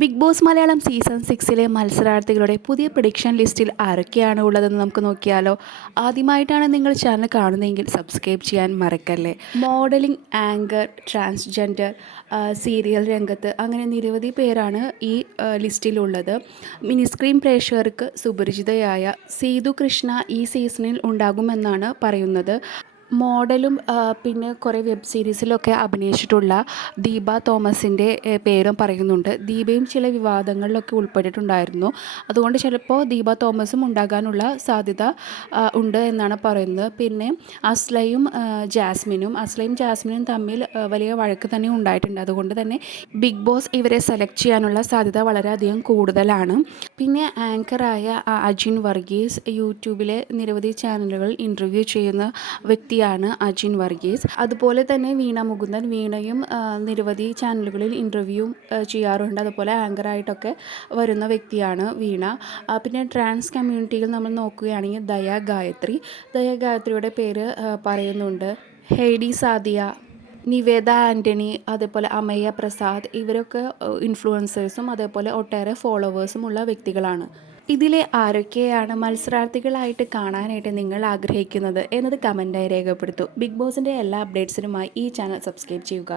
Big boss Malayalam season 6 മത്സരാർത്ഥികളുടെ പുതിയ prediction ലിസ്റ്റിൽ ആരൊക്കെയാണ് ഉള്ളതെന്ന് നമുക്ക് നോക്കിയാലോ. ആദ്യമായിട്ടാണ് നിങ്ങൾ ചാനൽ കാണുന്നതെങ്കിൽ സബ്സ്ക്രൈബ് ചെയ്യാൻ മറക്കല്ലേ. മോഡലിംഗ്, ആങ്കർ, ട്രാൻസ്ജെൻഡർ, സീരിയൽ രംഗത്ത് അങ്ങനെ നിരവധി പേരാണ് ഈ ലിസ്റ്റിലുള്ളത്. മിനിസ്ക്രീൻ പ്രേക്ഷകർക്ക് സുപരിചിതയായ സീതു കൃഷ്ണ ഈ സീസണിൽ ഉണ്ടാകുമെന്നാണ് പറയുന്നത്. മോഡലും പിന്നെ കുറേ വെബ് സീരീസിലൊക്കെ അഭിനയിച്ചിട്ടുള്ള ദീപ തോമസിൻ്റെ പേരും പറയുന്നുണ്ട്. ദീപയും ചില വിവാദങ്ങളിലൊക്കെ ഉൾപ്പെട്ടിട്ടുണ്ടായിരുന്നു. അതുകൊണ്ട് ചിലപ്പോൾ ദീപ തോമസും ഉണ്ടാകാനുള്ള സാധ്യത ഉണ്ട് എന്നാണ് പറയുന്നത്. പിന്നെ അസ്ലയും ജാസ്മിനും തമ്മിൽ വലിയ വഴക്ക് തന്നെ ഉണ്ടായിട്ടുണ്ട്. അതുകൊണ്ട് തന്നെ ബിഗ് ബോസ് ഇവരെ സെലക്ട് ചെയ്യാനുള്ള സാധ്യത വളരെയധികം കൂടുതലാണ്. പിന്നെ ആങ്കറായ അജിൻ വർഗീസ് യൂട്യൂബിലെ നിരവധി ചാനലുകൾ ഇൻ്റർവ്യൂ ചെയ്യുന്ന വ്യക്തിയാണ് അജിൻ വർഗീസ്. അതുപോലെ തന്നെ വീണ മുകുന്ദൻ, വീണയും നിരവധി ചാനലുകളിൽ ഇൻ്റർവ്യൂ ചെയ്യാറുണ്ട്. അതുപോലെ ആങ്കറായിട്ടൊക്കെ വരുന്ന വ്യക്തിയാണ് വീണ. പിന്നെ ട്രാൻസ് കമ്മ്യൂണിറ്റിയിൽ നമ്മൾ നോക്കുകയാണെങ്കിൽ ദയ ഗായത്രിയുടെ പേര് പറയുന്നുണ്ട്. ഹെയ്ഡി സാദിയ, നിവേദ ആൻ്റണി, അതേപോലെ അമയ്യ പ്രസാദ്, ഇവരൊക്കെ ഇൻഫ്ലുവൻസേഴ്സും അതേപോലെ ഒട്ടേറെ ഫോളോവേഴ്സും ഉള്ള വ്യക്തികളാണ്. ഇതിലെ ആരൊക്കെയാണ് മത്സരാർത്ഥികളായിട്ട് കാണാനായിട്ട് നിങ്ങൾ ആഗ്രഹിക്കുന്നത് എന്നത് കമൻറ്റായി രേഖപ്പെടുത്തൂ. ബിഗ് ബോസിൻ്റെ എല്ലാ അപ്ഡേറ്റ്സിനുമായി ഈ ചാനൽ സബ്സ്ക്രൈബ് ചെയ്യുക.